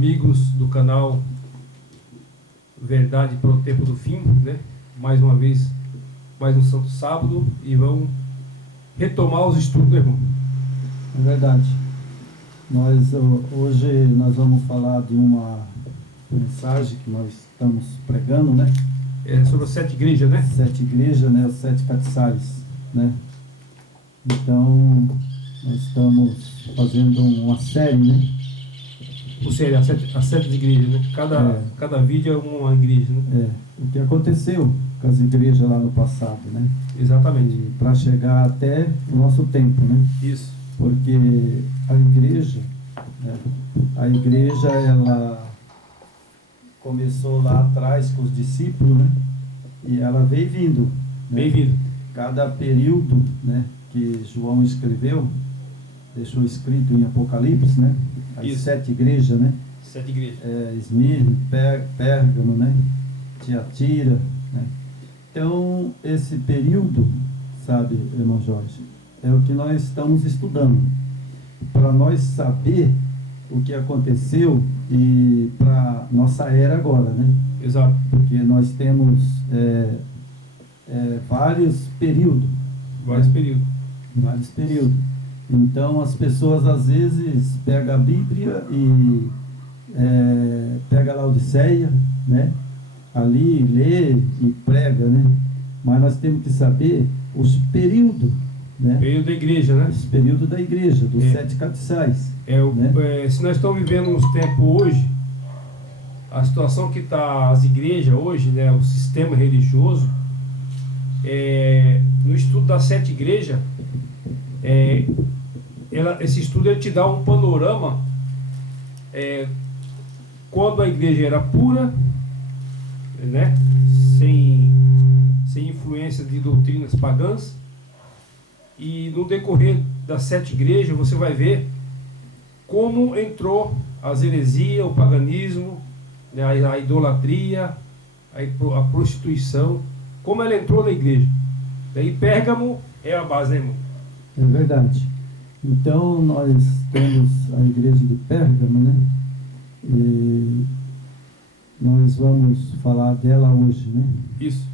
amigos do canal Verdade para o Tempo do Fim, né? Mais uma vez, mais um Santo Sábado, e vamos retomar os estudos, né, irmão? É verdade. Hoje nós vamos falar de uma mensagem que nós estamos pregando, né? É sobre as 7 igrejas, né? 7 igrejas, né? Os 7 castiçais, né? Então, nós estamos fazendo uma série, né? Ou seja, as 7 igrejas, né? Cada vídeo é uma igreja, né? O que aconteceu com as igrejas lá no passado, né? Exatamente. Para chegar até o nosso tempo, né? Isso. Porque a igreja, né? Ela começou lá atrás com os discípulos, né? E ela veio vindo, né? Bem vindo. Cada período, né, que João escreveu, deixou escrito em Apocalipse, né? As Isso. 7 igrejas, né? 7 igrejas. Esmirna, Pérgamo, né? Tiatira, né? Então, esse período, sabe, irmão Jorge, é o que nós estamos estudando, para nós saber o que aconteceu e para nossa era agora, né? Exato. Porque nós temos vários períodos. Vários períodos. Vários períodos. Então, as pessoas às vezes pegam a Bíblia e pega a Laodiceia, né? Ali lê e prega, né? Mas nós temos que saber os períodos, né? Período da igreja, né? Os períodos da igreja, dos 7 castiçais. Né? Se nós estamos vivendo uns tempos hoje, a situação que está as igrejas hoje, né? O sistema religioso, no estudo das 7 igrejas, esse estudo ele te dá um panorama quando a igreja era pura, né? Sem influência de doutrinas pagãs, e no decorrer das 7 igrejas você vai ver como entrou as heresias, o paganismo, né? a idolatria, a prostituição, como ela entrou na igreja. Daí Pérgamo é a base, né, irmão? É verdade. Então nós temos a igreja de Pérgamo, né? E nós vamos falar dela hoje, né? Isso.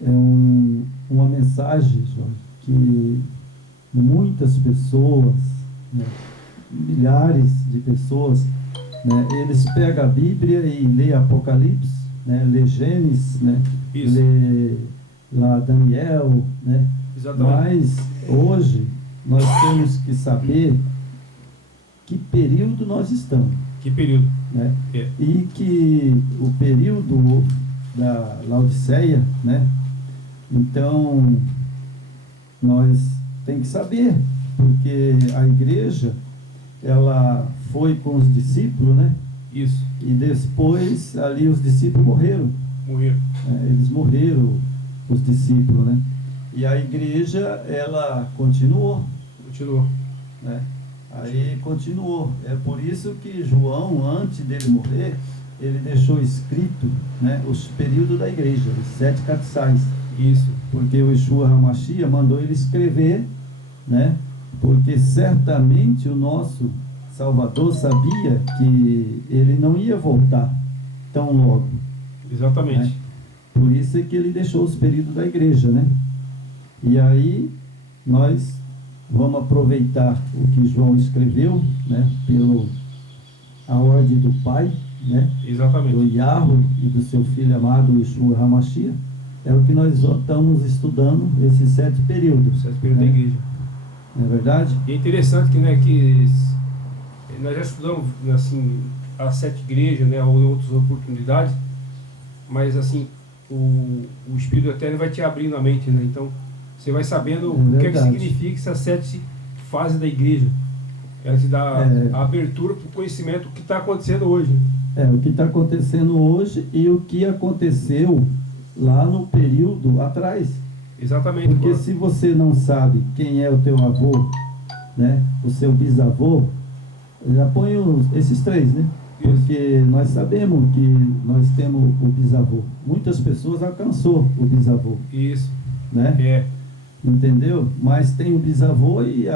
É uma mensagem, Jorge, que muitas pessoas, né, milhares de pessoas, né, eles pegam a Bíblia e lê Apocalipse, né, lê Gênesis, né, Isso. lê lá Daniel, né? Exatamente. Mas hoje nós temos que saber que período nós estamos. Que período? Né? E que o período da Laodiceia, né? Então nós temos que saber, porque a igreja ela foi com os discípulos, né? Isso. E depois ali os discípulos morreram. Morreram. Eles morreram, os discípulos, né? E a igreja ela continuou. Continuou. Né? Aí continuou. É por isso que João, antes dele morrer, ele deixou escrito, né, os períodos da igreja, os 7 castiçais. Isso. Porque o Yeshua HaMashiach mandou ele escrever, né? Porque certamente o nosso Salvador sabia que ele não ia voltar tão logo. Exatamente. Né? Por isso é que ele deixou os períodos da igreja, né? E aí nós vamos aproveitar o que João escreveu, né? A ordem do Pai, né? Exatamente. Do Yahweh e do seu Filho amado Yeshua HaMashiach. É o que nós estamos estudando esses 7 períodos. 7 períodos, né? da igreja. Não é verdade? E é interessante que, né, que nós já estudamos assim as 7 igrejas, né, ou em outras oportunidades, mas assim o Espírito Eterno vai te abrindo a mente, né? Então você vai sabendo o que é que significa essas 7 fases da igreja. Ela te dá a abertura para o conhecimento do que está acontecendo hoje. O que está acontecendo hoje e o que aconteceu lá no período atrás. Exatamente. Porque mano. Se você não sabe quem é o teu avô, né, o seu bisavô, já põe esses 3, né? Isso. Porque nós sabemos que nós temos o bisavô. Muitas pessoas alcançou o bisavô. Isso. Né? entendeu? Mas tem o bisavô e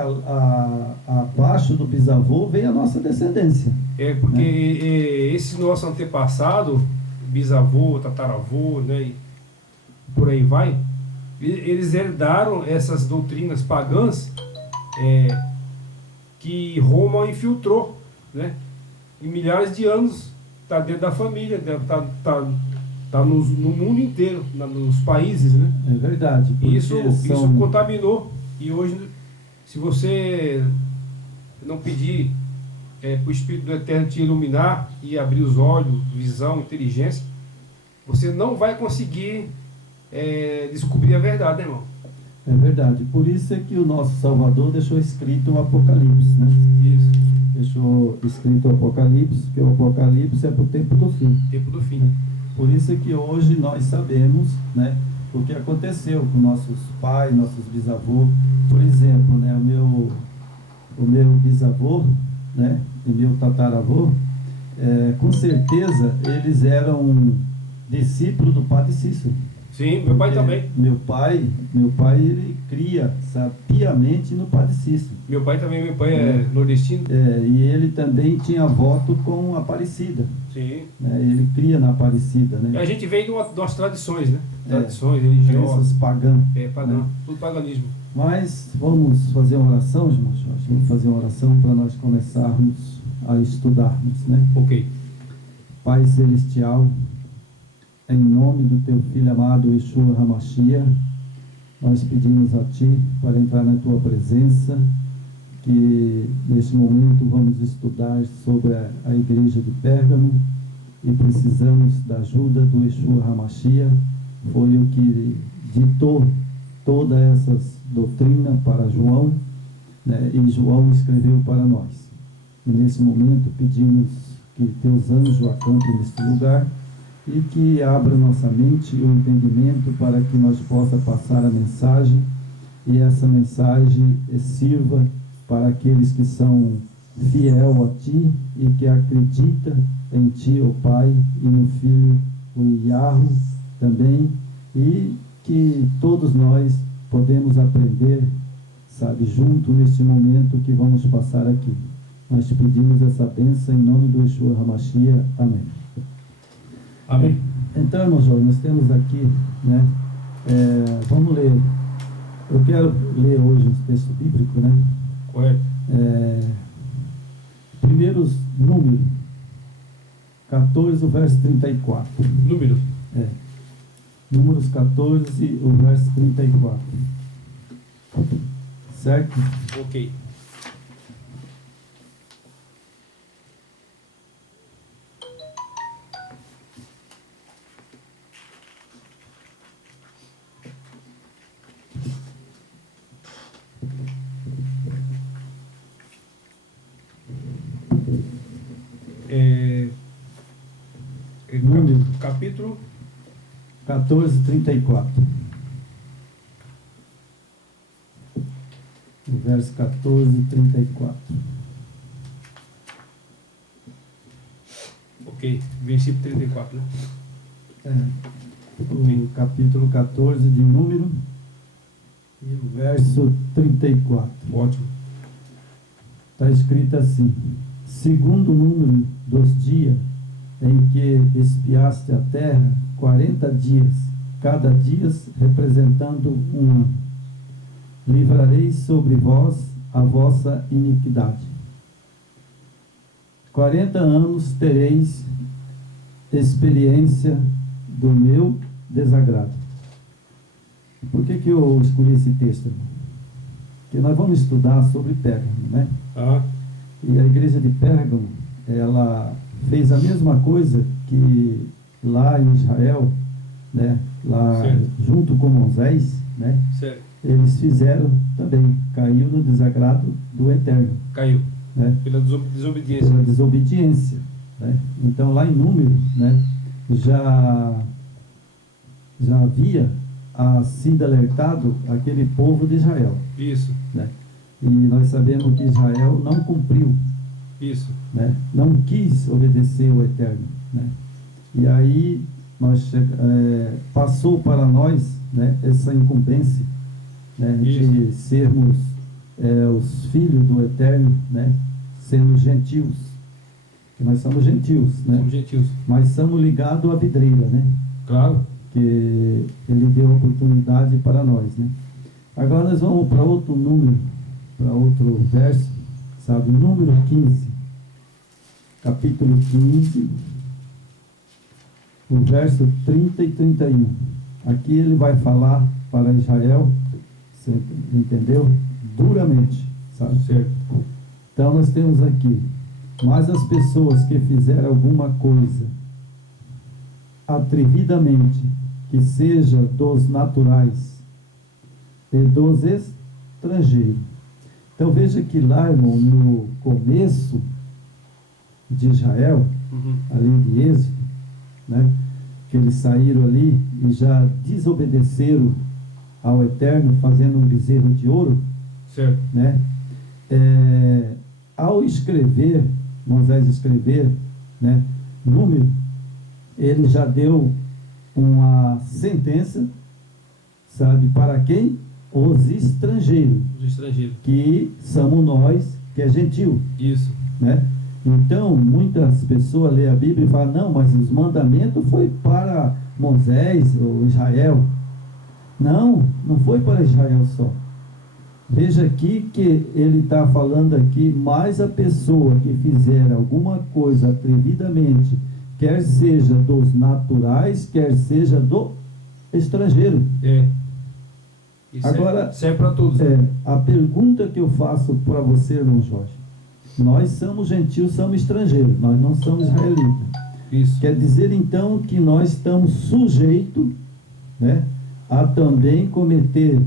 abaixo do bisavô vem a nossa descendência. Porque esse nosso antepassado, bisavô, tataravô, né, e por aí vai, eles herdaram essas doutrinas pagãs que Roma infiltrou, né? Em milhares de anos está dentro da família, tá no mundo inteiro, nos países, né? É verdade. Isso contaminou. E hoje, se você não pedir para o Espírito do Eterno te iluminar e abrir os olhos, visão, inteligência, você não vai conseguir descobrir a verdade, né, irmão? É verdade. Por isso é que o nosso Salvador deixou escrito o Apocalipse, né? Isso. Deixou escrito o Apocalipse, que o Apocalipse é para o tempo do fim. Tempo do fim. Por isso é que hoje nós sabemos, né, o que aconteceu com nossos pais, nossos bisavôs. Por exemplo, né, o meu bisavô, né, e meu tataravô, com certeza eles eram discípulos do Padre Cícero. Sim, meu pai também. Meu pai ele cria, sabe, piamente no Padre Cícero. Meu pai também, meu pai é nordestino. E ele também tinha voto com Aparecida. Sim. Ele cria na Aparecida, né? E a gente vem das tradições, né? Tradições religiosas. religiosas. Pagãs. Pagão. Né? Tudo paganismo. Mas vamos fazer uma oração, irmão Jorge? Vamos fazer uma oração para nós começarmos a estudarmos, né? Ok. Pai Celestial, em nome do teu Filho amado, Yeshua HaMashiach, nós pedimos a Ti para entrar na Tua presença, que neste momento vamos estudar sobre a igreja de Pérgamo e precisamos da ajuda do Yeshua HaMashiach. Foi o que ditou toda essa doutrina para João, né? E João escreveu para nós. E nesse momento pedimos que Teus anjos acampem neste lugar e que abra nossa mente e o entendimento para que nós possa passar a mensagem e essa mensagem sirva para aqueles que são fiel a Ti e que acreditam em Ti, ó Pai, e no Filho, o Yahweh também, e que todos nós podemos aprender, sabe, junto neste momento que vamos passar aqui. Nós te pedimos essa bênção em nome do Yeshua HaMashiach. Amém. Amém. Então, irmãos, nós temos aqui, né, vamos ler. Eu quero ler hoje um texto bíblico, né? Correto. Primeiros Números 14, o verso 34. Número. Números 14, o verso 34. Certo? Ok. Capítulo 14, 34. O verso 14, 34. Ok, versículo 34, né? O capítulo 14 de Número e o verso 34. Ótimo. Está escrito assim: segundo o número dos dias em que espiaste a terra, 40 dias, cada dia representando um ano. Livrareis sobre vós a vossa iniquidade. 40 anos tereis experiência do meu desagrado. Por que eu escolhi esse texto? Porque nós vamos estudar sobre Pérgamo, né? E a igreja de Pérgamo, ela fez a mesma coisa que lá em Israel, né? Lá certo. Junto com Moisés, né? Certo. Eles fizeram também, caiu no desagrado do Eterno. Caiu, né? Pela desobediência. Pela desobediência, né? Então lá em Números, né? Já havia sido alertado aquele povo de Israel. Isso. Né? E nós sabemos que Israel não cumpriu. Isso. Né? Não quis obedecer ao Eterno. Né? E aí passou para nós, né, essa incumbência né, de sermos os filhos do Eterno, né, sendo gentios, que nós somos gentios, né, Somos gentios. mas somos ligados à videira, né, Claro. que Ele deu oportunidade para nós, né. Agora nós vamos para outro número, para outro verso, sabe, número 15, capítulo 15, o verso 30 e 31. Aqui ele vai falar para Israel, você entendeu? Duramente, sabe? Certo. Então nós temos aqui, mas as pessoas que fizeram alguma coisa atrevidamente, que seja dos naturais e dos estrangeiros. Então veja que lá, irmão, no começo de Israel, ali de Êxodo, né, que eles saíram ali e já desobedeceram ao Eterno, fazendo um bezerro de ouro, Certo. né? Ao escrever, Moisés escrever, né, número, ele já deu uma sentença, sabe, para quem? Os estrangeiros, Os estrangeiros. que somos nós, que é gentil, Isso. né? Então, muitas pessoas lêem a Bíblia e falam, não, mas os mandamentos foi para Moisés ou Israel. Não, não foi para Israel só. Veja aqui que ele está falando aqui, mas a pessoa que fizer alguma coisa atrevidamente, quer seja dos naturais, quer seja do estrangeiro. Isso Agora, serve para todos. a pergunta que eu faço para você, irmão Jorge, nós somos gentios, somos estrangeiros, nós não somos israelitas. Isso. Quer dizer então que nós estamos sujeitos, né, a também cometer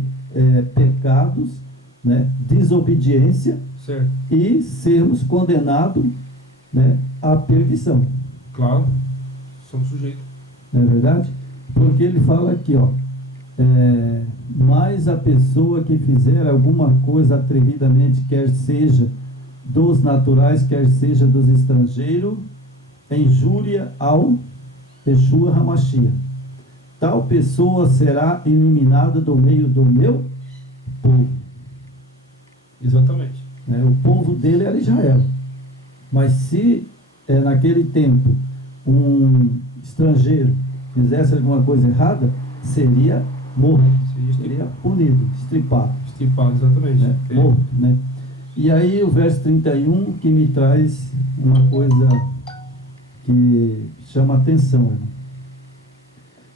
pecados, né, desobediência, Certo. e sermos condenados, né, à perdição. Claro. Somos sujeitos. Não é verdade? Porque ele fala aqui, ó, mas a pessoa que fizer alguma coisa atrevidamente, quer seja dos naturais, quer seja dos estrangeiros, injúria ao Yeshua HaMashiach, tal pessoa será eliminada do meio do meu povo. Exatamente. O povo dele era Israel. Mas se naquele tempo um estrangeiro fizesse alguma coisa errada, seria morto, seria punido, estripado. Estripado, exatamente. Morto, né? E aí o verso 31 que me traz uma coisa que chama atenção, irmão.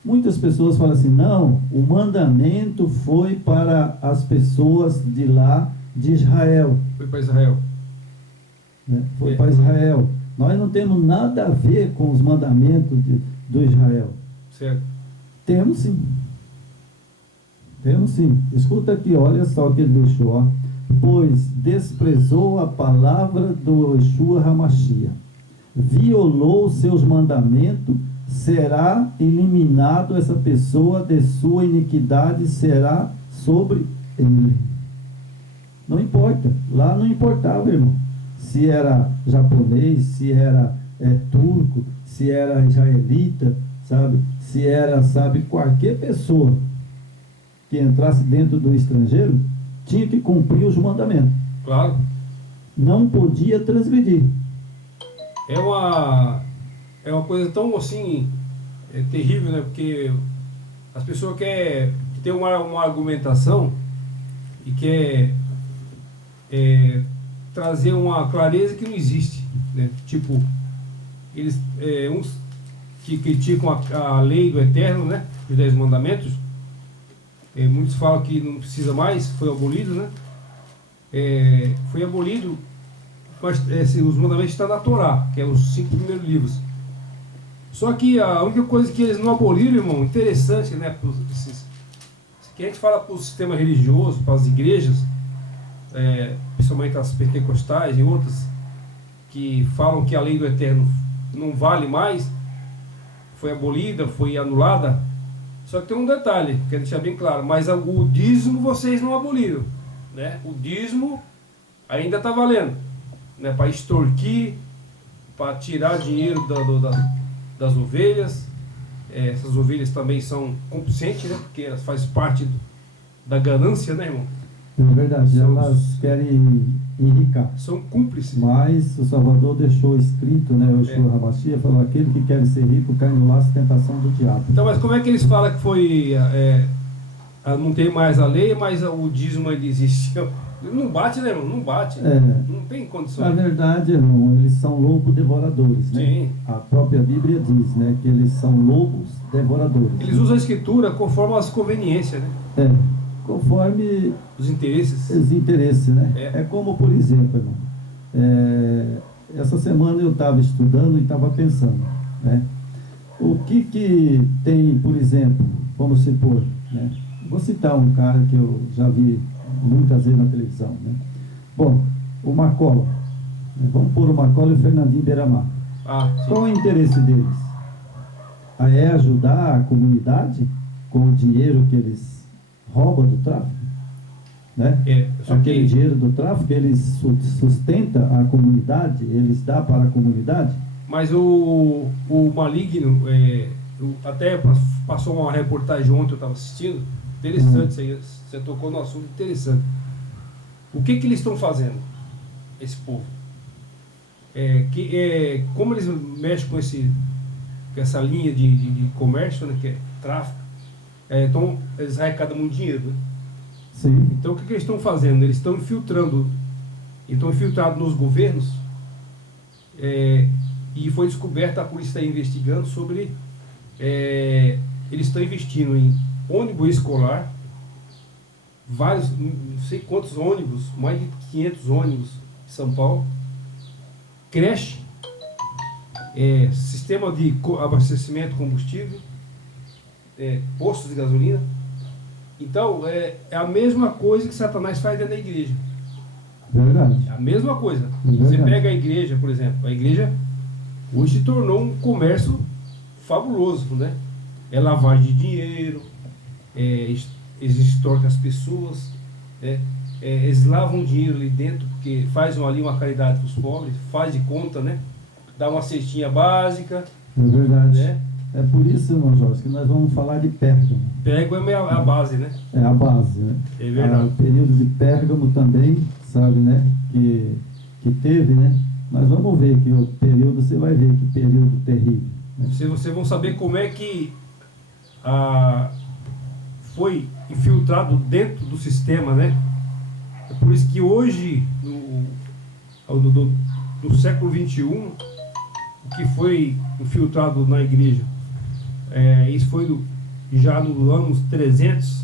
Muitas pessoas falam assim, não, o mandamento foi para as pessoas de lá de Israel. Foi para Israel. Né? Foi para Israel. Nós não temos nada a ver com os mandamentos do Israel. Certo. Temos sim. Temos sim. Escuta aqui, olha só o que ele deixou, ó. Pois desprezou a palavra do Yeshua HaMashiach, violou seus mandamentos, será eliminado essa pessoa, de sua iniquidade será sobre ele. Não importa, lá não importava, irmão, se era japonês, se era turco, se era israelita, sabe, se era, sabe, qualquer pessoa que entrasse dentro do estrangeiro, tinha que cumprir os mandamentos. Claro. Não podia transgredir. É uma coisa tão assim, terrível, né? Porque as pessoas querem ter uma argumentação e quer trazer uma clareza que não existe, né? Tipo, eles, uns que criticam a lei do Eterno, né? Os 10 mandamentos, muitos falam que não precisa mais, foi abolido, né? Foi abolido, mas os mandamentos estão na Torá, que é os 5 primeiros livros. Só que a única coisa que eles não aboliram, irmão, interessante, né? Que a gente fala para o sistema religioso, para as igrejas, principalmente as pentecostais e outras, que falam que a lei do Eterno não vale mais, foi abolida, foi anulada. Só que tem um detalhe, quero deixar bem claro, mas o dízimo vocês não aboliram, né? O dízimo ainda está valendo, né? Para extorquir, para tirar dinheiro das ovelhas. Essas ovelhas também são compulsentes, né? Porque elas fazem parte da ganância, né, irmão? É verdade, elas querem enricar. São cúmplices. Mas o Salvador deixou escrito, né, o Yeshua HaMashiach falou, aquele que quer ser rico cai no laço tentação do diabo. Então, mas como é que eles falam que foi, não tem mais a lei, mas o dízimo ainda existe? Não bate, né, irmão? Não bate. Não tem condições. Na verdade, irmão, eles são lobos devoradores, né? Sim. A própria Bíblia diz, né, que eles são lobos devoradores. Eles usam a escritura conforme as conveniências, né? Conforme os interesses. Os interesses, né? É como, por exemplo, irmão, essa semana eu estava estudando e estava pensando, né? O que tem, por exemplo, vamos supor, né? Vou citar um cara que eu já vi muitas vezes na televisão, né? Bom, o Macola, né? Vamos pôr o Macola e o Fernandinho Beiramar. Qual é o interesse deles? É ajudar a comunidade com o dinheiro que eles roubam do tráfico, né? Aquele dinheiro do tráfico, eles sustenta a comunidade, eles dão para a comunidade. Mas o maligno, até passou uma reportagem ontem, eu estava assistindo, interessante isso aí, você tocou no assunto interessante. O que eles estão fazendo, esse povo? Como eles mexem com essa linha de comércio, né, que é tráfico, então eles arrecadam muito dinheiro, né? Sim. Então o que eles estão fazendo? Eles estão infiltrados nos governos, e foi descoberto, a polícia está investigando sobre, eles estão investindo em ônibus escolar, vários, não sei quantos ônibus, mais de 500 ônibus em São Paulo, creche, sistema de abastecimento de combustível, postos de gasolina. Então, é a mesma coisa que Satanás faz dentro da igreja. Verdade. É a mesma coisa. Verdade. Você pega a igreja, por exemplo, a igreja hoje se tornou um comércio fabuloso, né? É lavagem de dinheiro, eles extorcam as pessoas, eles lavam dinheiro ali dentro, porque fazem ali uma caridade para os pobres, faz de conta, né? Dá uma cestinha básica. É verdade. Né? É por isso, irmão Jorge, que nós vamos falar de Pérgamo. Pérgamo é a base, né? É a base, né? É verdade. O período de Pérgamo também, sabe, né? Que teve, né? Nós vamos ver que o período, você vai ver que período terrível. Né? Vocês vão saber como é que foi infiltrado dentro do sistema, né? É por isso que hoje, no século XXI, o que foi infiltrado na igreja, isso foi já nos anos 300,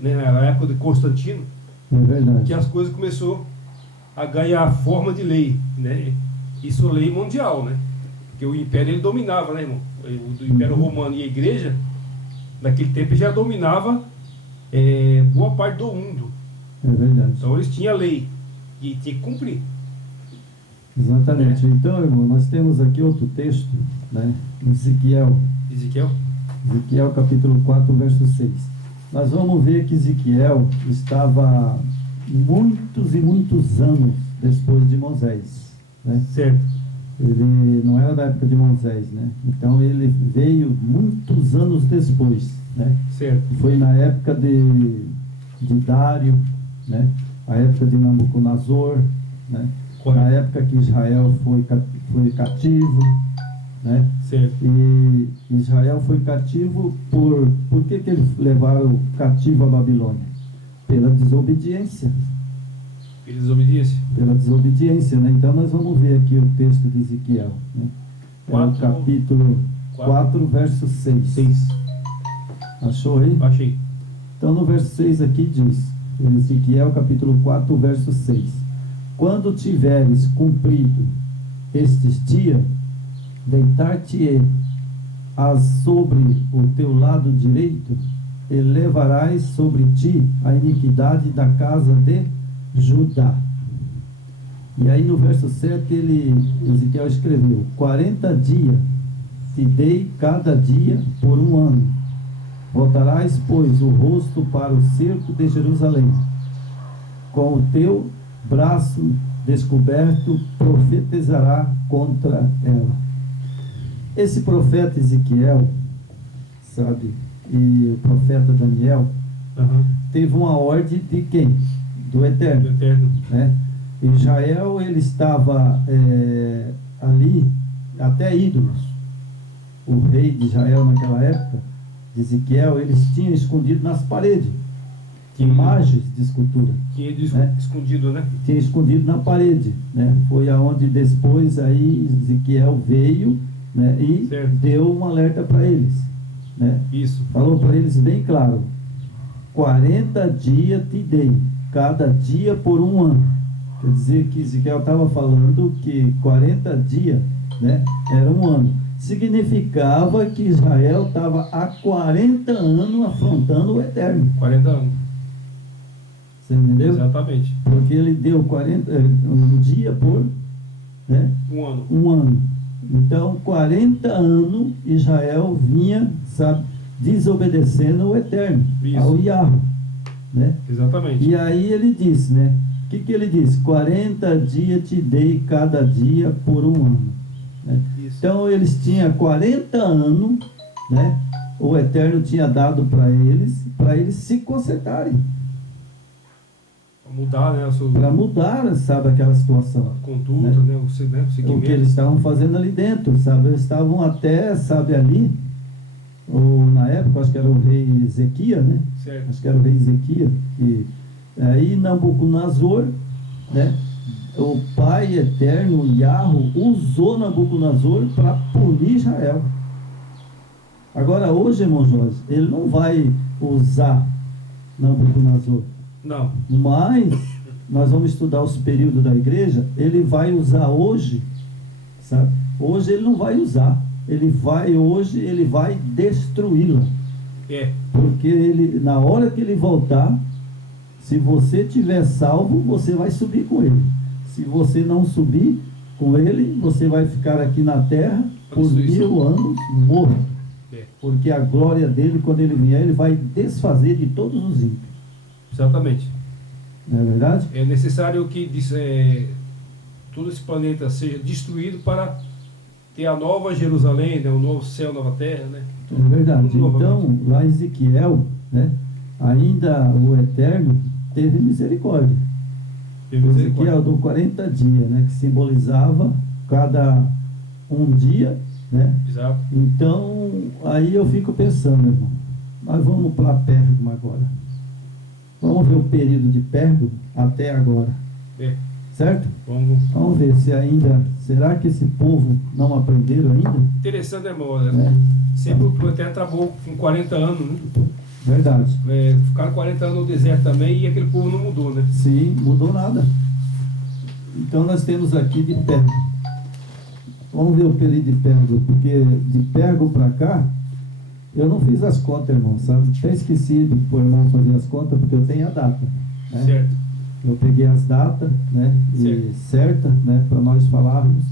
né, na época de Constantino, é verdade, que as coisas começou a ganhar forma de lei, né? Isso é lei mundial, né? Porque o império ele dominava, né, irmão? O Império Romano e a igreja, naquele tempo, já dominava boa parte do mundo. É verdade. Então eles tinham lei e tinha que cumprir. Exatamente. Então, irmão, nós temos aqui outro texto, né? Ezequiel capítulo 4, verso 6. Nós vamos ver que Ezequiel estava muitos e muitos anos depois de Moisés, né? Certo. Ele não era da época de Moisés, né? Então ele veio muitos anos depois, né? Certo. Foi na época de Dário, né? A época de Nabucodonosor, né? Na época que Israel foi cativo, né? Certo. E Israel foi cativo por que eles levaram cativo a Babilônia? Pela desobediência. Pela desobediência, né? Então nós vamos ver aqui o texto de Ezequiel, né? O capítulo 4, verso 6. Achou aí? Achei. Então no verso 6 aqui diz, Ezequiel capítulo 4, verso 6: quando tiveres cumprido estes dias, deitar-te-ás sobre o teu lado direito, e levarás sobre ti a iniquidade da casa de Judá. E aí no verso 7 Ezequiel escreveu: 40 dias te dei cada dia por um ano. Voltarás, pois, o rosto para o cerco de Jerusalém. Com o teu braço descoberto profetizará contra ela. Esse profeta Ezequiel, sabe, e o profeta Daniel, Aham. teve uma ordem de quem? Do Eterno. Do Eterno. Né? Israel, ele estava ali, até ídolos. O rei de Israel naquela época, de Ezequiel, eles tinham escondido nas paredes imagens de escultura. Tinha né? escondido, né? Tinha escondido na parede, né? Foi aonde depois aí Ezequiel veio, né? E Certo. deu um alerta para eles, né? Isso. Falou para eles bem claro: 40 dias te dei, cada dia por um ano. Quer dizer que Ezequiel estava falando que 40 dias, né, era um ano. Significava que Israel estava há 40 anos afrontando o Eterno. 40 anos. Você entendeu? Exatamente. Porque ele deu 40, um dia por, né, Um ano. um ano. Então, 40 anos Israel vinha, sabe, desobedecendo o Eterno, Isso. ao Yahweh, né? Exatamente. E aí ele disse, né? O que ele disse? 40 dias te dei cada dia por um ano. Né? Isso. Então eles tinham 40 anos, né? O Eterno tinha dado para eles se consertarem, Pra mudar, né? para mudar, sabe, aquela situação. Conduta, né? O O seguimento. que eles estavam fazendo ali dentro, sabe? Eles estavam até, sabe, ali, ou na época, acho que era o rei Ezequias, né? Certo. Acho que era o rei Ezequias, e aí Nabucodonosor, né? O Pai Eterno, Yahweh, usou Nabucodonosor para punir Israel. Agora hoje, irmão Jorge, ele não vai usar Nabucodonosor, Não. mas nós vamos estudar os períodos da igreja. Ele vai usar hoje, sabe? Hoje ele não vai usar, ele vai destruí-la. É. Porque ele, na hora que ele voltar, se você tiver salvo, você vai subir com ele. Se você não subir com ele, você vai ficar aqui na terra por 1000 anos morto. É. Porque a glória dele, quando ele vier, ele vai desfazer de todos os ímpios. Exatamente. Não é verdade? É necessário que todo esse planeta seja destruído para ter a nova Jerusalém, né? O novo céu, nova terra, né? É verdade. Tudo novamente. Então, lá em Ezequiel, né, ainda o Eterno teve misericórdia. Teve misericórdia. Ezequiel do 40 dias, né, que simbolizava cada um dia, né? Exato. Então, aí eu fico pensando, irmão, nós vamos para Pérgamo agora. Vamos ver o período de Pérgamo até agora, É. certo? Vamos. Ver se ainda, será que esse povo não aprenderam ainda? Interessante, né, irmão? É. Sempre o Eterno trabalhou com 40 anos, né? Verdade. Ficaram 40 anos no deserto também e aquele povo não mudou, né? Sim, mudou nada. Então nós temos aqui de Pérgamo. Vamos ver o período de Pérgamo, porque de Pérgamo para cá, eu não fiz as contas, irmão, sabe? Até esqueci de o irmão fazer as contas, porque eu tenho a data, né? Certo. Eu peguei as datas, né? E certa, né? Para nós falarmos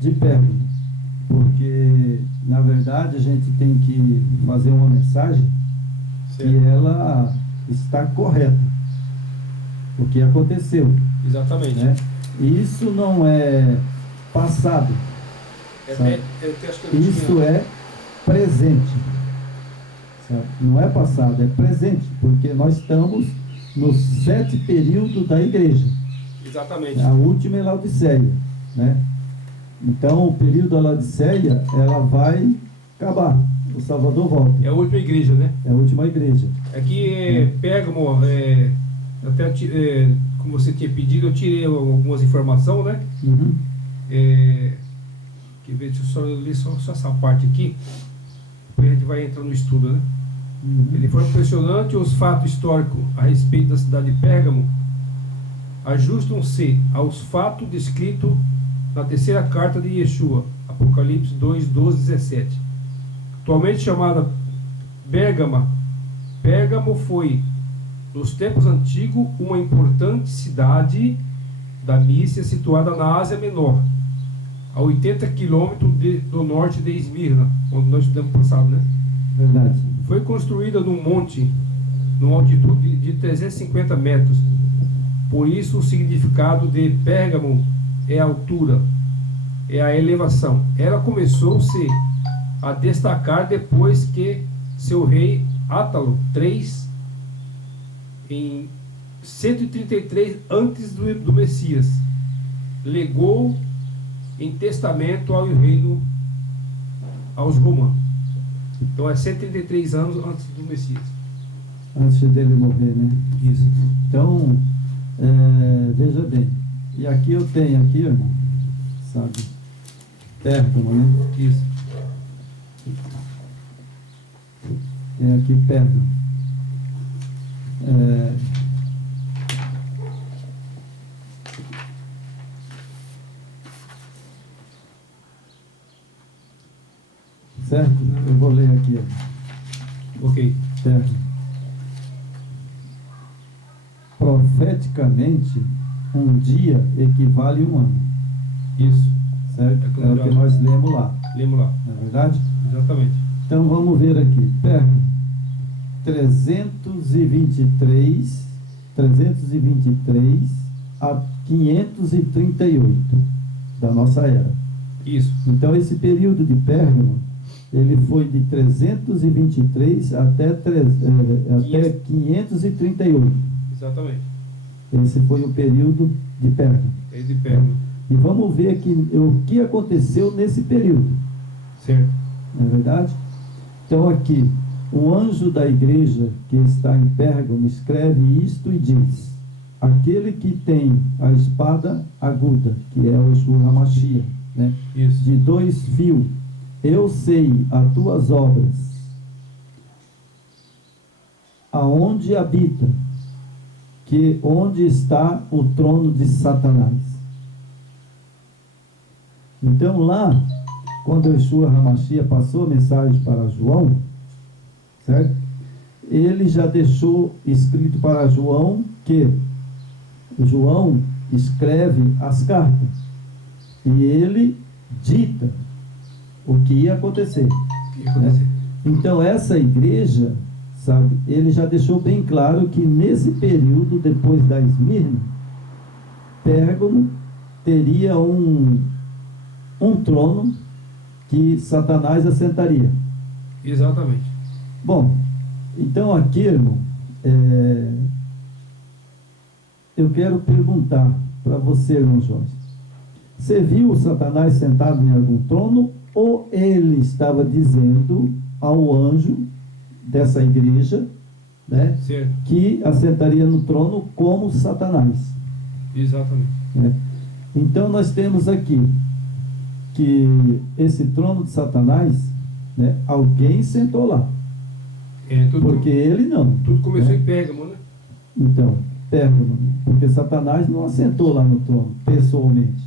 de Pérgamo. Porque, na verdade, a gente tem que fazer uma mensagem Certo. que ela está correta. O que aconteceu, Exatamente. né? Isso não é passado. Sabe? Acho que eu Isso tinha- é presente. Sabe? Não é passado, é presente. Porque nós estamos no 7º período da igreja. Exatamente. A última é Laodiceia, né? Então, o período da Laodiceia, ela vai acabar. O Salvador volta. É a última igreja, né? É a última igreja. Aqui, Pérgamo, como você tinha pedido, eu tirei algumas informações, né? Uhum. Deixa eu só ler só essa parte aqui, depois a gente vai entrar no estudo, né? Uhum. Ele foi impressionante. Os fatos históricos a respeito da cidade de Pérgamo ajustam-se aos fatos descritos na terceira carta de Yeshua, Apocalipse 2, 12, 17. Atualmente chamada Pérgamo foi, nos tempos antigos, uma importante cidade da Mícia situada na Ásia Menor, a 80 quilômetros do norte de Esmirna, onde nós estudamos passado, né? Verdade. Foi construída num monte, numa altitude de 350 metros. Por isso o significado de Pérgamo é a altura, é a elevação. Ela começou-se a destacar depois que seu rei Átalo III em 133 antes do Messias, legou em testamento ao reino aos romanos. Então é 133 anos antes do Messias. Antes dele morrer, né? Isso. Então, veja bem. E aqui eu tenho, aqui, irmão, sabe? Pérgamo, né? Isso. É aqui Pérgamo. Certo? Eu vou ler aqui, ó. Ok. Pérgamo. Profeticamente, um dia equivale a um ano. Isso. Certo? É É o que nós lemos lá. Lemos lá. Não é verdade? Exatamente. Então vamos ver aqui. Pérgamo. 323 a 538 da nossa era. Isso. Então esse período de Pérgamo, ele foi de 323 até 538. Exatamente. Esse foi o período de Pérgamo. É de Pérgamo. E vamos ver aqui o que aconteceu nesse período. Certo. Não é verdade? Então aqui, o anjo da igreja que está em Pérgamo escreve isto e diz: aquele que tem a espada aguda, que é o Yeshua HaMashiach, né? Isso. De 2 fios, eu sei as tuas obras, aonde habita, que onde está o trono de Satanás. Então lá, quando o Yeshua HaMashiach passou a mensagem para João, certo? Ele já deixou escrito para João que João escreve as cartas e ele dita o que ia acontecer. Né? Então essa igreja, sabe, ele já deixou bem claro que nesse período, depois da Esmirna, Pérgamo teria um trono que Satanás assentaria. Exatamente. Bom, então aqui, irmão, eu quero perguntar para você, irmão Jorge. Você viu o Satanás sentado em algum trono, ou ele estava dizendo ao anjo dessa igreja, né, certo, que assentaria no trono como Satanás? Exatamente. Né? Então nós temos aqui que esse trono de Satanás, né, alguém sentou lá. Porque ele não. Tudo começou, né? em Pérgamo, né? Então, Pérgamo, porque Satanás não assentou lá no trono, pessoalmente.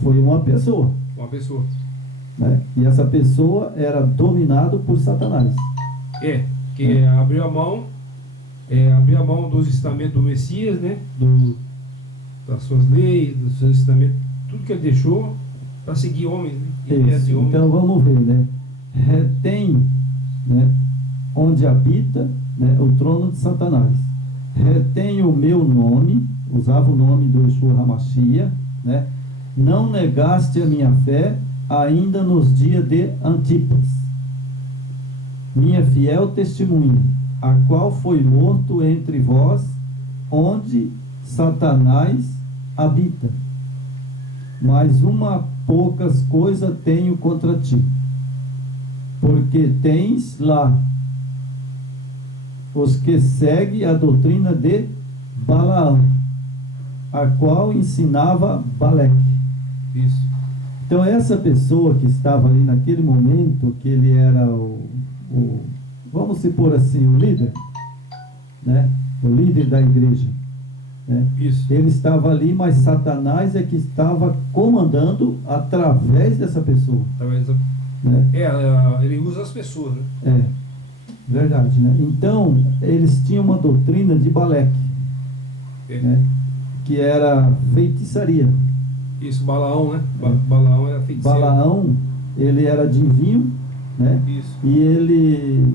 Foi uma pessoa. Uma pessoa. Né? E essa pessoa era dominada por Satanás. Abriu a mão dos ensinamentos do Messias, né? Das suas leis, dos seus ensinamentos, tudo que ele deixou para seguir homens, né? Isso. Então vamos ver, né? Retém, né, onde habita, né, o trono de Satanás. Retém o meu nome, usava o nome do Yeshua HaMashiach, né? Não negaste a minha fé, ainda nos dias de Antipas, minha fiel testemunha, a qual foi morto entre vós, onde Satanás habita. Mas uma poucas coisas tenho contra ti, porque tens lá os que seguem a doutrina de Balaão, a qual ensinava Baleque. Isso. Então essa pessoa que estava ali naquele momento, que ele era vamos supor assim, o líder, né? O líder da igreja, né? Isso. Ele estava ali, mas Satanás é que estava comandando através dessa pessoa. Né? Ele usa as pessoas, né? Verdade, né? Então eles tinham uma doutrina de Baleque, né? Que era feitiçaria. Isso, Balaão, né? Balaão era feiticeiro. Balaão, ele era adivinho, né? Isso. E ele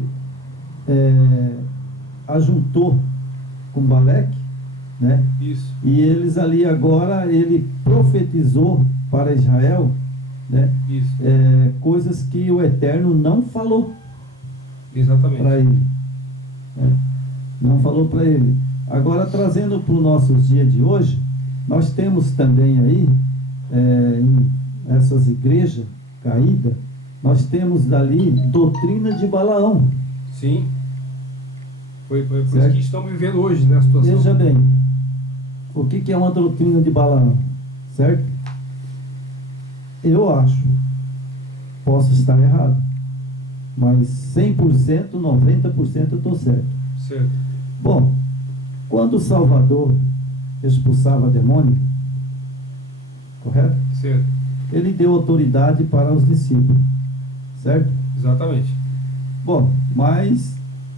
ajuntou com Baleque, né? Isso. E eles ali agora, ele profetizou para Israel, né? Isso. Coisas que o Eterno não falou. Exatamente. Para ele. Não falou para ele. Agora, trazendo para os nossos dias de hoje, nós temos também aí, em essas igrejas caídas, nós temos dali doutrina de Balaão. Sim. Foi por isso que estamos vivendo hoje, né, a situação. Veja bem, o que é uma doutrina de Balaão, certo? Eu acho, posso estar errado, mas 100%, 90% eu estou certo. Certo. Bom, quando o Salvador expulsava demônio, correto? Certo. Ele deu autoridade para os discípulos, certo? Exatamente. Bom, mas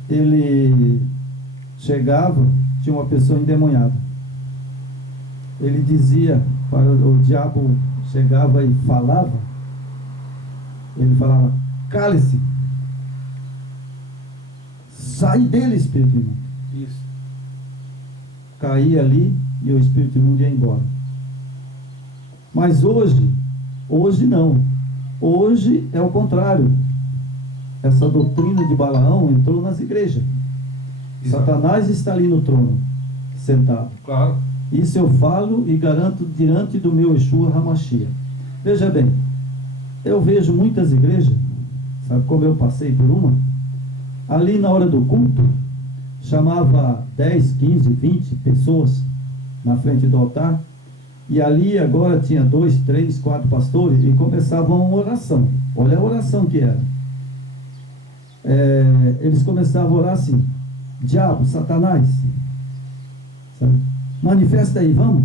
ele chegava, tinha uma pessoa endemoniada. Ele dizia, para o diabo chegava e falava, ele falava, cale-se, sai dele, espírito imundo. Isso. Caía ali e o espírito imundo ia embora. Mas hoje não. Hoje é o contrário. Essa doutrina de Balaão entrou nas igrejas. Exato. Satanás está ali no trono, sentado. Claro. Isso eu falo e garanto diante do meu Yeshua Hamashia. Veja bem, eu vejo muitas igrejas, sabe como eu passei por uma? Ali na hora do culto, chamava 10, 15, 20 pessoas na frente do altar, e ali agora tinha 2, 3, 4 pastores, e começavam uma oração. Olha a oração que era. Eles começavam a orar assim, diabo, Satanás, sabe? Manifesta aí, vamos,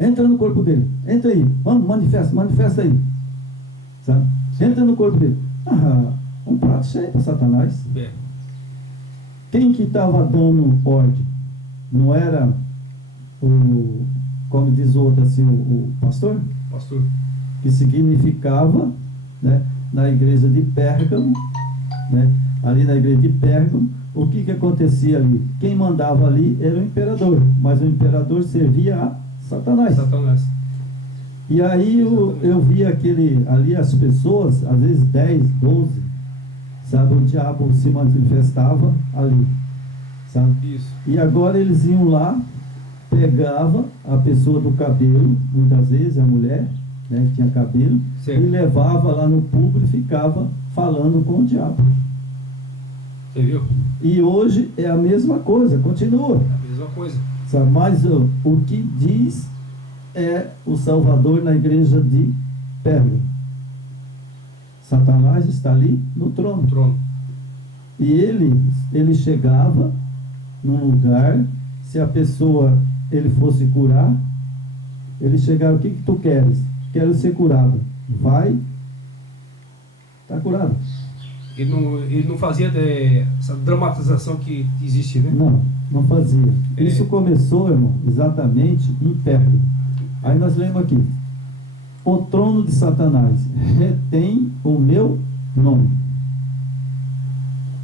entra no corpo dele, entra aí, vamos, manifesta aí, sabe? Entra no corpo dele. Um prato cheio para Satanás. Quem que estava dando ordem? Não era o, como diz o outro assim, o pastor? Pastor. Que significava, né, na igreja de Pérgamo, né, ali na igreja de Pérgamo, o que acontecia ali? Quem mandava ali era o imperador, mas o imperador servia a Satanás. E aí eu vi ali as pessoas, às vezes 10, 12, sabe, o diabo se manifestava ali, sabe? Isso. E agora eles iam lá, pegava a pessoa do cabelo, muitas vezes a mulher, né, que tinha cabelo, certo, e levava lá no púlpito e ficava falando com o diabo. Você viu? E hoje é a mesma coisa, continua. É a mesma coisa. Sabe? Mas o que diz é o Salvador na igreja de Pérgamo. Satanás está ali no trono. E ele chegava num lugar, se a pessoa ele fosse curar, ele chegava, o que tu queres? Quero ser curado. Vai, está curado. Ele não fazia essa dramatização que existe, né? Não fazia. Isso começou, irmão, exatamente em Pérgamo. Aí nós lemos aqui: o trono de Satanás retém o meu nome.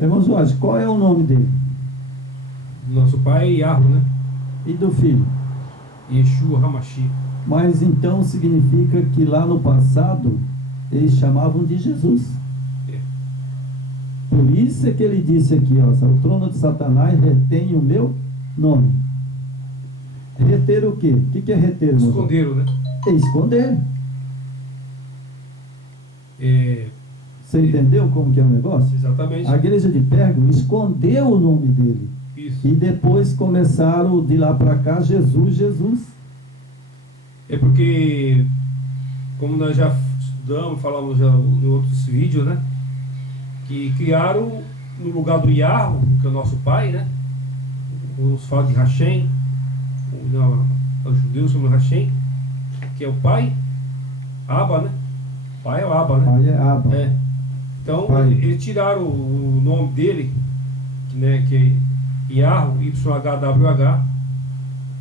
Irmão Jorge, qual é o nome dele? Nosso pai é Yahweh, né? E do filho? Yeshua Hamashi. Mas então significa que lá no passado eles chamavam de Jesus. Por isso é que ele disse aqui, ó, o trono de Satanás retém o meu nome. Reter o quê? O que é reter? Esconderam, né? É esconder. Você entendeu como que é o negócio? Exatamente. A igreja de Pérgamo escondeu o nome dele. Isso. E depois começaram de lá para cá, Jesus. É porque, como nós já estudamos, falamos já em outros vídeos, né? Que criaram no lugar do Yahweh, que é o nosso pai, né? Os falam de Hashem, os judeus chamam de Hashem, que é o pai, Abba, né? Pai é o Abba, né? Pai é Abba. Então, pai. Eles tiraram o nome dele, né? Que é Yahweh, YHWH,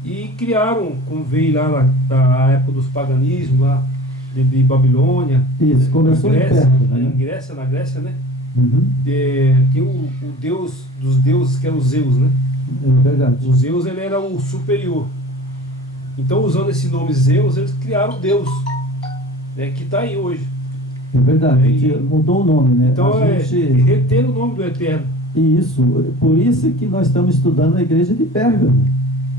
e criaram, como veio lá da época dos paganismos, lá de Babilônia. Isso, começou na Grécia, né? Uhum. Tem o Deus dos deuses, que é o Zeus, né? É verdade. O Zeus, ele era o superior. Então, usando esse nome Zeus, eles criaram o Deus, né, que está aí hoje. É verdade, mudou o nome, né? Então, reter o nome do Eterno. Isso, por isso que nós estamos estudando a igreja de Pérgamo.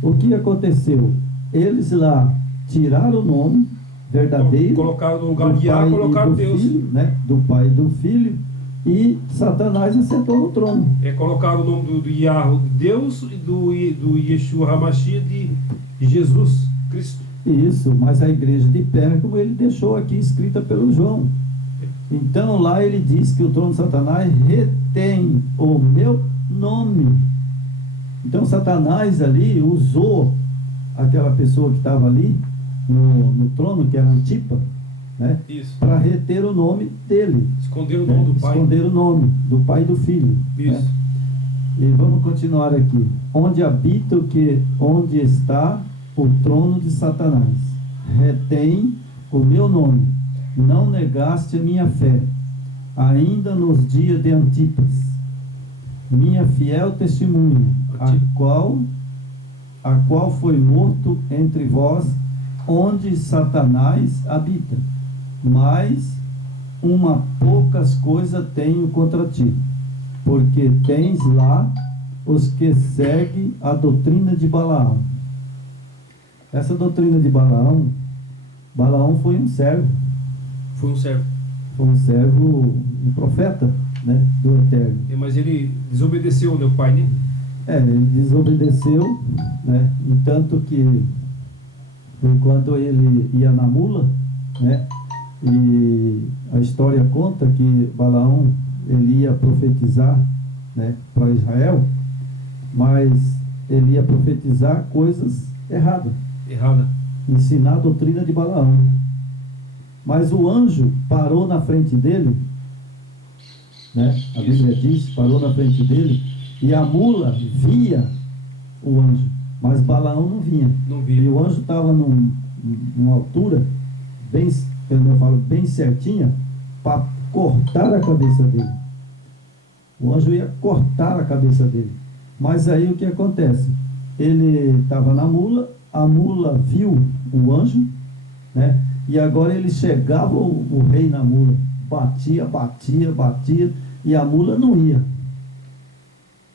O que aconteceu? Eles lá tiraram o nome verdadeiro, colocaram no lugar de Yah, colocaram Deus. Filho, né? Do Pai e do Filho, e Satanás assentou no trono. Colocaram o nome do Yah, de Deus, e do Yeshua HaMashiach, de Jesus Cristo. Isso, mas a igreja de Pérgamo ele deixou aqui escrita pelo João. Então lá ele diz que o trono de Satanás retém o meu nome. Então Satanás ali usou aquela pessoa que estava ali no trono, que era Antipa, né? Isso. Para reter o nome dele. Esconder o nome do Pai. Esconder o nome do Pai e do Filho. Isso. Né? E vamos continuar aqui. Onde habita onde está o trono de Satanás. Retém o meu nome. Não negaste a minha fé, ainda nos dias de Antipas, minha fiel testemunha, a qual foi morto entre vós, onde Satanás habita. Mas poucas coisas tenho contra ti, porque tens lá os que seguem a doutrina de Balaão. Essa doutrina de Balaão foi um servo. Foi um servo. Foi um servo, um profeta, né, do Eterno. Mas ele desobedeceu, né, o pai, né? Ele desobedeceu, né, entanto que enquanto ele ia na mula, né, e a história conta que Balaão ele ia profetizar, né, para Israel, mas ele ia profetizar coisas erradas. Ensinar a doutrina de Balaão. Mas o anjo parou na frente dele, né? A Bíblia diz, parou na frente dele, e a mula via o anjo, mas Balaão não via. E o anjo estava numa altura, bem certinha, para cortar a cabeça dele. O anjo ia cortar a cabeça dele. Mas aí o que acontece? Ele estava na mula, a mula viu o anjo, né? E agora ele chegava, o rei na mula, batia, e a mula não ia.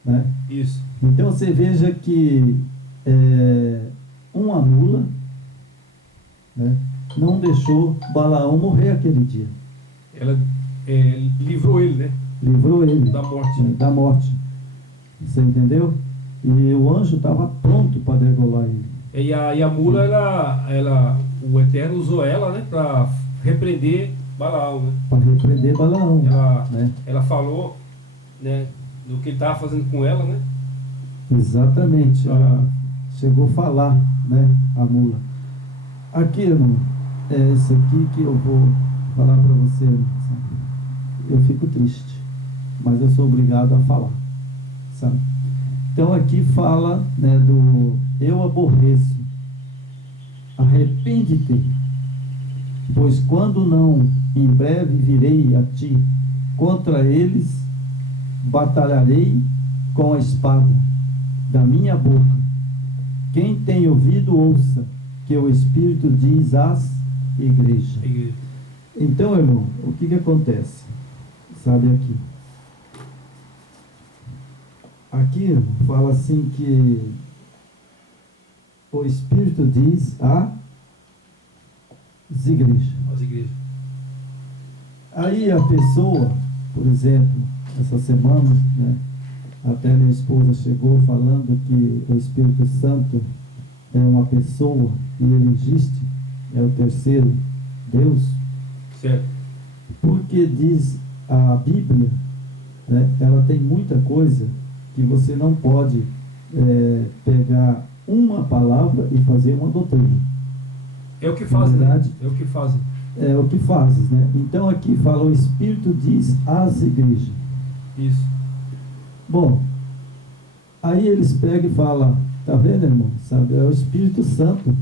Né? Isso. Então você veja que uma mula, né, não deixou Balaão morrer aquele dia. Ela livrou ele, né? Livrou ele da morte. Você entendeu? E o anjo estava pronto para degolar ele. E a mula, o Eterno usou ela, né, para repreender Balaão, né? Para repreender Balaão. Ela falou, né, do que ele estava fazendo com ela, né? Exatamente. Ela chegou a falar, né, a mula. Aqui, irmão, é isso aqui que eu vou falar para você. Sabe? Eu fico triste, mas eu sou obrigado a falar, sabe? Então aqui fala, né, do eu aborreço, arrepende-te, pois quando não, em breve virei a ti, contra eles batalharei com a espada da minha boca. Quem tem ouvido, ouça, que o Espírito diz às igrejas. Então, irmão, o que acontece? Sabe aqui? Aqui fala assim que o Espírito diz às igrejas. Aí a pessoa, por exemplo, essa semana, né, até minha esposa chegou falando que o Espírito Santo é uma pessoa e ele existe, é o terceiro Deus. Certo. Porque diz a Bíblia, né, ela tem muita coisa que você não pode pegar uma palavra e fazer uma doutrina. É o que fazem, né? É o que fazem. É o que fazes, né? Então aqui fala, o Espírito diz às igrejas. Isso. Bom, aí eles pegam e falam, tá vendo, irmão? Sabe, é o Espírito Santo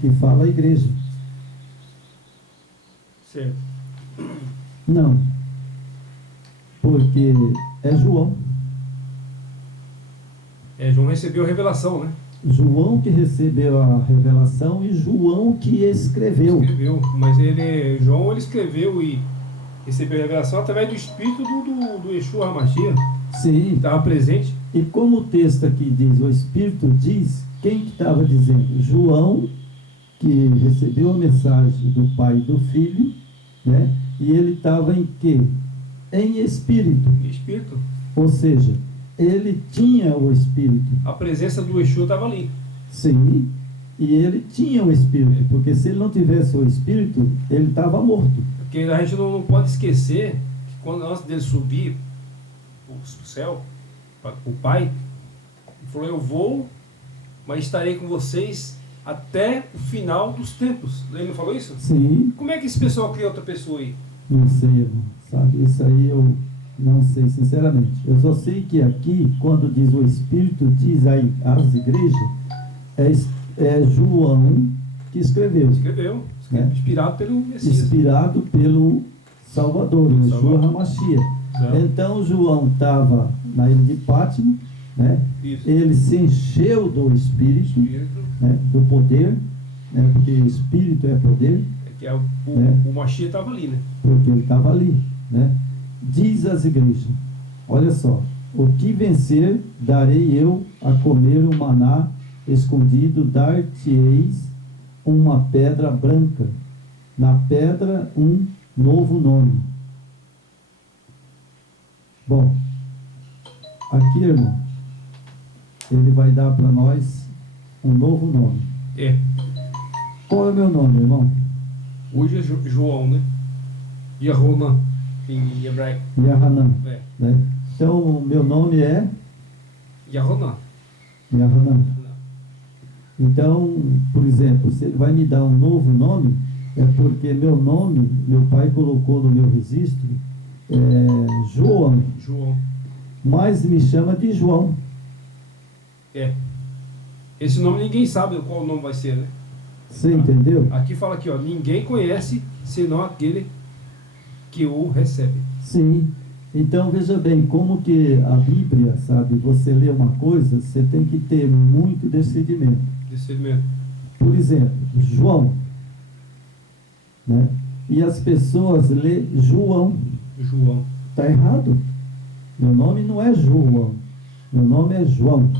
que fala à igreja. Certo. Não. Porque é João. João recebeu a revelação, né? João que recebeu a revelação e João que escreveu. Mas João ele escreveu e recebeu a revelação através do espírito do Yeshua HaMashiach, que Sim. estava presente. E como o texto aqui diz, o Espírito diz, quem que estava dizendo? João, que recebeu a mensagem do Pai e do Filho, né? E ele estava em quê? Em espírito. Espírito. Ou seja, ele tinha o Espírito. A presença do Yeshua estava ali. Sim, e ele tinha o Espírito, porque se ele não tivesse o Espírito, ele estava morto. Porque a gente não pode esquecer que quando antes dele subir para o céu, para o Pai, ele falou: eu vou, mas estarei com vocês até o final dos tempos. Ele não falou isso? Sim, Como é que esse pessoal cria outra pessoa aí? não sei, irmão, sabe? Isso aí eu não sei, sinceramente. Eu só sei que aqui, quando diz o Espírito, diz aí às igrejas, é João que escreveu. Escreveu, Né? inspirado pelo Messias. Inspirado pelo Salvador, o Yeshua Salvador. HaMashiach. Exato. Então João estava na ilha de Pátimo, né? Isso. Ele se encheu do Espírito, Espírito, né? Do poder, né? Porque Espírito é poder, que é o Mashiach estava ali, né? porque ele estava ali, né? Diz às igrejas, olha só, o que vencer darei eu a comer o maná escondido, dar-te-eis uma pedra branca, na pedra um novo nome. Bom, aqui, irmão, ele vai dar para nós um novo nome. É. Qual é o meu nome, irmão? Hoje é João, né? Yehonan, em hebraico. Yahanan, É. né? Então, o meu nome é Yehonan. Yahanan. Então, por exemplo, se ele vai me dar um novo nome, é porque meu nome, meu pai colocou no meu registro, João, João. mas me chama de João. É. Esse nome ninguém sabe qual o nome vai ser, né? Você entendeu? Aqui fala aqui, ó, ninguém conhece senão aquele que o recebe. Sim. Então, veja bem, como que a Bíblia, sabe, você lê uma coisa, você tem que ter muito discernimento. Discernimento. Por exemplo, João, né? E as pessoas lê João. João. Está errado. Meu nome não é João. Meu nome é João.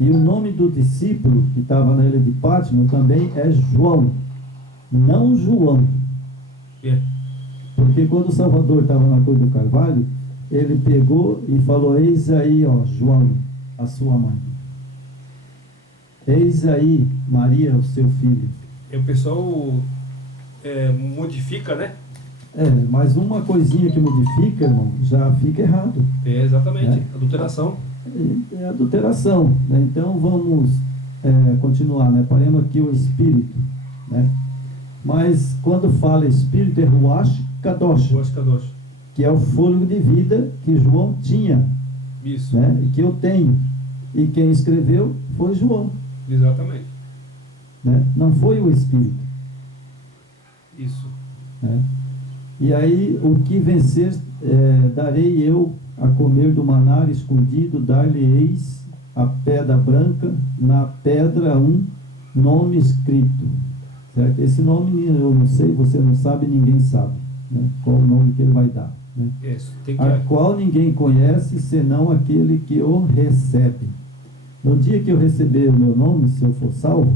E o nome do discípulo que estava na ilha de Pátimo também é João, não João. É. Porque quando o Salvador estava na cruz do Carvalho, ele pegou e falou: eis aí, ó, João, a sua mãe. Eis aí, Maria, o seu filho. E o pessoal modifica, né? Mas uma coisinha que modifica, irmão, já fica errado. É, exatamente. É. Adulteração. É adulteração, né? Então vamos continuar, né? Paremos aqui o Espírito, né? Mas quando fala Espírito é Ruach Kadosh, Gosto Kadosh. que é o fôlego de vida que João tinha, Isso. né? E que eu tenho. E quem escreveu foi João, Exatamente. né? Não foi o Espírito, Isso. né? E aí o que vencer darei eu a comer do maná escondido, dar-lhe-eis a pedra branca, na pedra um nome escrito. Certo? Esse nome eu não sei, você não sabe, ninguém sabe, né? Qual o nome que ele vai dar, né? Isso. Tem que... A qual ninguém conhece, senão aquele que o recebe. No dia que eu receber o meu nome, se eu for salvo,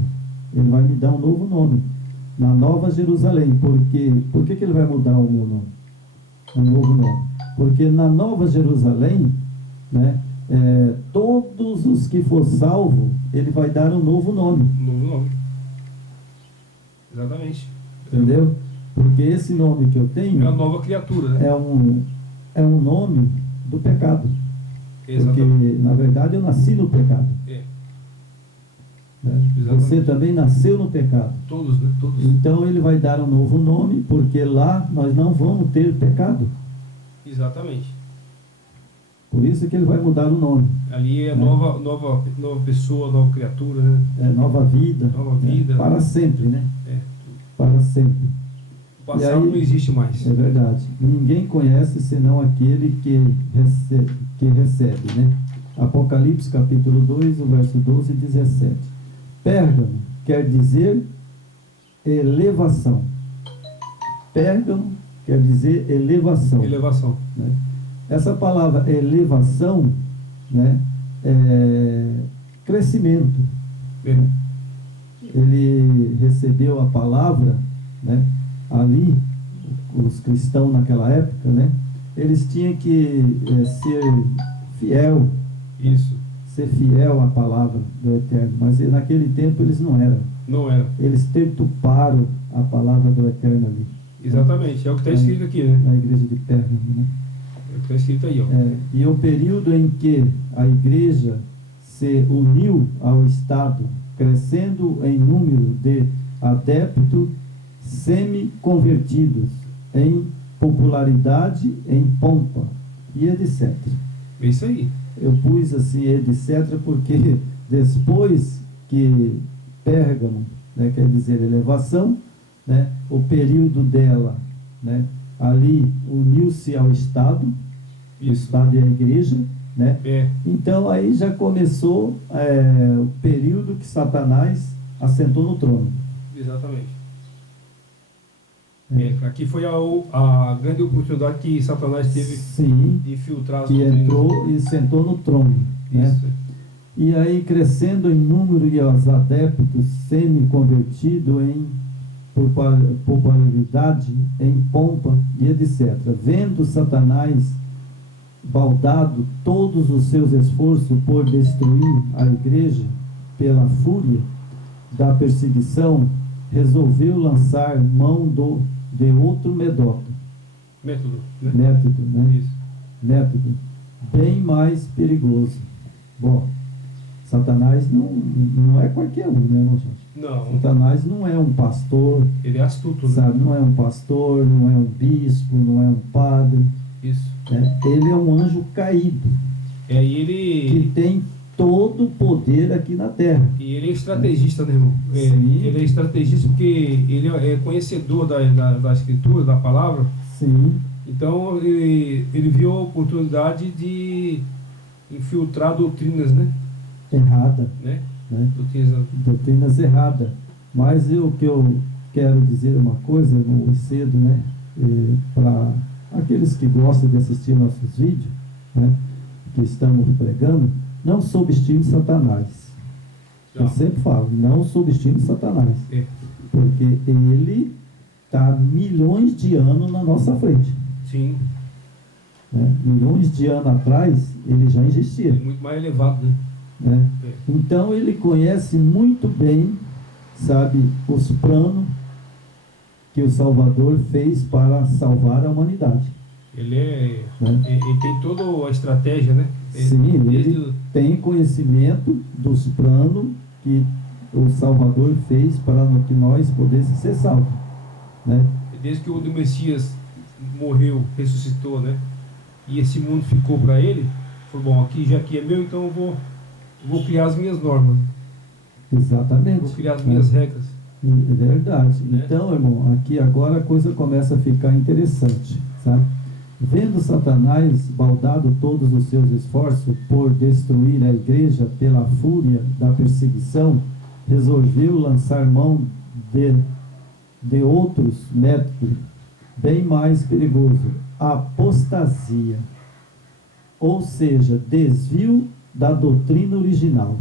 ele vai me dar um novo nome, na Nova Jerusalém. Por que ele vai mudar o meu nome? Um novo nome. Porque na Nova Jerusalém, né, todos os que for salvo, ele vai dar um novo nome. Novo nome. Exatamente. Entendeu? Porque esse nome que eu tenho É uma nova criatura, né? é um nome do pecado. Exatamente. Porque, na verdade, eu nasci no pecado. É. Né? Exatamente. Você também nasceu no pecado. Todos, né? Todos. Então ele vai dar um novo nome, porque lá nós não vamos ter pecado. Exatamente. Por isso que ele vai mudar o nome. Ali é Né? nova pessoa, nova criatura, né? Nova vida. Nova vida. Né? Para sempre, né? É. Para sempre. O passado E aí- não existe mais. É verdade. Ninguém conhece senão aquele que recebe, né? Apocalipse capítulo 2, o verso 12 e 17. Pérgamo quer dizer elevação. Pérgamo quer dizer elevação. Elevação. Né? Essa palavra elevação, né, é crescimento. É. Ele recebeu a palavra, né, ali, os cristãos naquela época, né, eles tinham que ser fiel, Isso. ser fiel à palavra do Eterno, mas naquele tempo eles não eram. Não era. Eles deturparam a palavra do Eterno ali, Exatamente. É o que está escrito aqui, né? na igreja de Pérgamo, né? É o que está escrito aí, ó. E o período em que a igreja se uniu ao Estado, crescendo em número de adeptos semi-convertidos, em popularidade, em pompa e etc. É isso aí. Eu pus assim, etc., porque depois que Pérgamo, né, quer dizer elevação, né, o período dela, né, ali uniu-se ao Estado, o Isso. Estado e a igreja, né? É. Então aí já começou o período que Satanás assentou no trono. Exatamente. Aqui foi a grande oportunidade que Satanás teve Sim, de infiltrar as que doutrinas. entrou e sentou no trono, né? Isso. E aí crescendo em número e os adeptos semi-convertidos em popularidade, em pompa e etc. Vendo Satanás baldado todos os seus esforços por destruir a igreja pela fúria da perseguição, resolveu lançar mão de outro método, Método, né? Isso. método bem mais perigoso. Bom, Satanás não é qualquer um, né, irmão Jorge? Não. Satanás não é um pastor, Ele é astuto, né? sabe? Não é um pastor, não é um bispo, não é um padre. Isso. Né? Ele é um anjo caído, E aí que ele... tem todo o poder aqui na terra. E ele é estrategista, né, irmão? Sim. Ele é estrategista porque ele é conhecedor da escritura, da palavra. Sim, Então, ele viu a oportunidade de infiltrar doutrinas, né? errada, Né? né? Doutrinas, Doutrinas erradas. Mas o que eu quero dizer uma coisa, irmão, hoje cedo, né? Para aqueles que gostam de assistir nossos vídeos, né? Que estamos pregando, não subestime Satanás. Eu sempre falo, não subestime Satanás. É. Porque ele está milhões de anos na nossa frente. Sim. Né? Milhões de anos atrás, ele já existia. É muito mais elevado, né? Né? É. Então ele conhece muito bem, sabe, os planos que o Salvador fez para salvar a humanidade. Ele Né? ele tem toda a estratégia, né? Sim, ele Desde tem conhecimento dos planos que o Salvador fez para que nós pudéssemos ser salvos. Né? desde que o Messias morreu, ressuscitou, né? E esse mundo ficou para ele, falou, bom, aqui já que é meu, então eu vou criar as minhas normas. Exatamente. Vou criar as minhas regras. É verdade. Né? Então, irmão, aqui agora a coisa começa a ficar interessante, sabe? Vendo Satanás baldado todos os seus esforços por destruir a igreja pela fúria da perseguição, resolveu lançar mão de outros métodos bem mais perigoso, a apostasia, ou seja, desvio da doutrina original,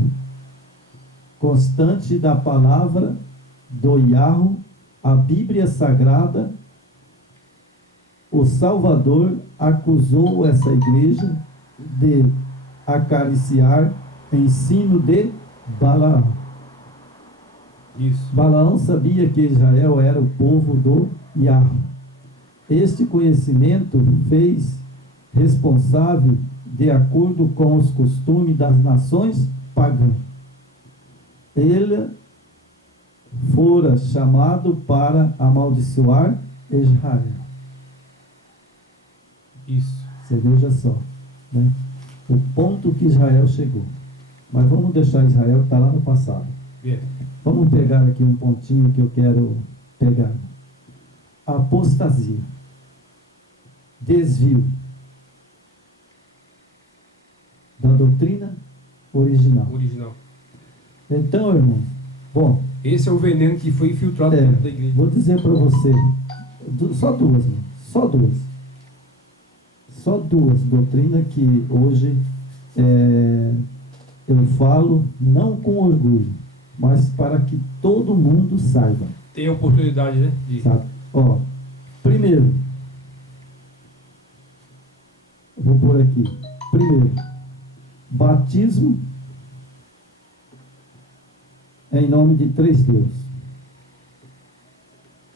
constante da palavra do Yahweh, a Bíblia Sagrada. O Salvador acusou essa igreja de acariciar ensino de Balaão. Isso. Balaão sabia que Israel era o povo do Yahweh. Este conhecimento fez responsável de acordo com os costumes das nações pagãs. Ele fora chamado para amaldiçoar Israel. Isso. Você veja só, né? O ponto que Israel chegou. Mas vamos deixar Israel que está lá no passado. É. Vamos pegar aqui um pontinho que eu quero pegar. Apostasia. Desvio da doutrina original. Original. Então, irmão, bom, Esse é o veneno que foi infiltrado dentro da igreja. vou dizer para você, só duas, irmão. Só duas. Só duas doutrinas que hoje eu falo não com orgulho, mas para que todo mundo saiba. Tem a oportunidade, né? Sabe? Ó, primeiro, vou pôr aqui. Primeiro, batismo em nome de três deuses.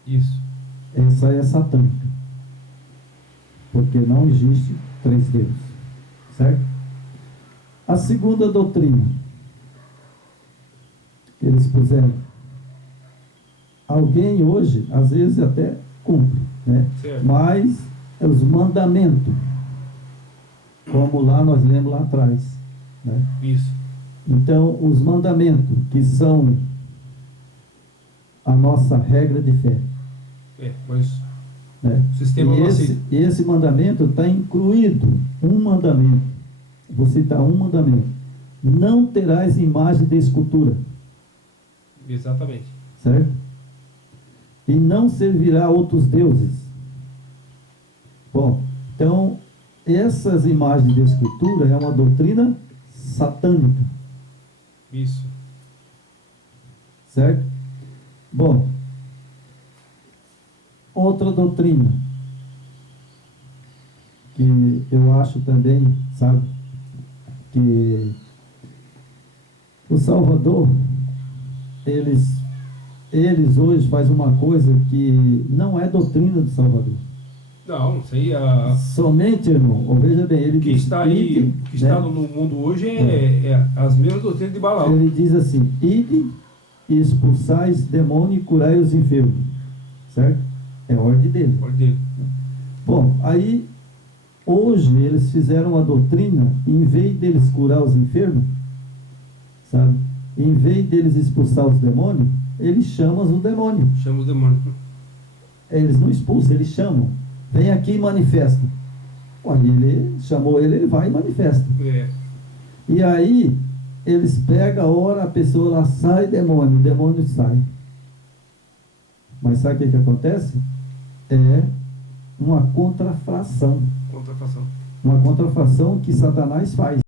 Isso. Essa é satânica. Porque não existe três deuses. Certo? A segunda doutrina que eles puseram. Alguém hoje, às vezes até cumpre, né? Certo. Mas os mandamentos, como lá nós lemos lá atrás, né? Isso. Então, os mandamentos, que são a nossa regra de fé, Mas né? o sistema não aceita. Esse mandamento está incluído um mandamento. Vou citar um mandamento: não terás imagem de escultura. Exatamente. Certo? E não servirá a outros deuses. Bom, então essas imagens de escultura é uma doutrina satânica. Isso. Certo? Bom, outra doutrina que eu acho também, sabe, que o Salvador, eles hoje fazem uma coisa que não é doutrina do Salvador. Não, isso aí Somente, irmão, ou veja bem, ele que diz, está aí, que está no mundo hoje é as mesmas doutrinas de Balaão. Ele diz assim: ide e expulsais demônio e curai os enfermos. Certo? É a ordem dele. Ordem dele. Bom, aí hoje eles fizeram uma doutrina, em vez deles curar os enfermos, sabe? Em vez deles expulsar os demônios, eles chamam o demônio. Chama os demônios. Eles não expulsam, eles chamam. Vem aqui e manifesta. Olha, ele chamou ele vai e manifesta. É. E aí, eles pegam a hora, a pessoa lá sai demônio, o demônio sai. Mas sabe o que acontece? É uma contrafação. Contrafação. Uma contrafação que Satanás faz.